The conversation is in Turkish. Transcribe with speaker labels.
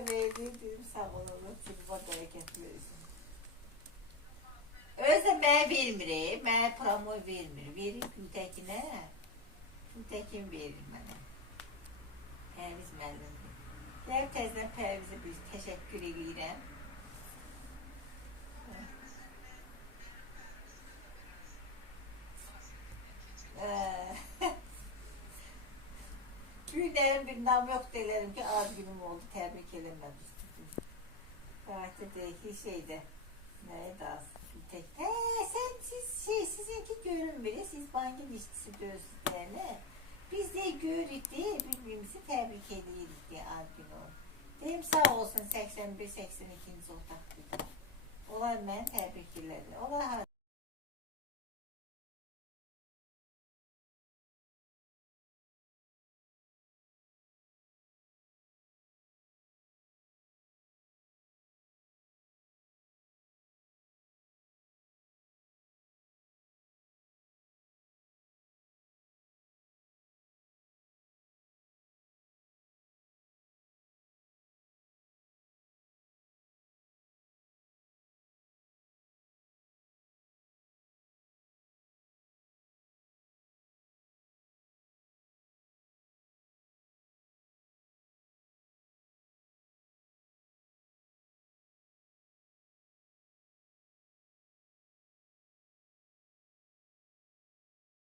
Speaker 1: Allah çubuğa bereket versin. Özde mən vermir, mənə promoy vermir. Verir Gültəkinə. Gültəkin verir mənə. Pərviz müəllimdir. Gəl təzədən Pərvizə bir təşəkkür edirəm. Günlerin bir nam yok derim ki az günüm oldu tebrik edememiştim. Fatih de ki şeyde neydi az tek he sen siz şey sizinki görünmüyor siz bankın işçisi diyorsunuz. Biz de görük diye birbirimizi tebrik ediyoruz diye az gün oldu. Dedim sağ olsun 81-82. otaqda. Onlar mən tebrik elədi. Onlar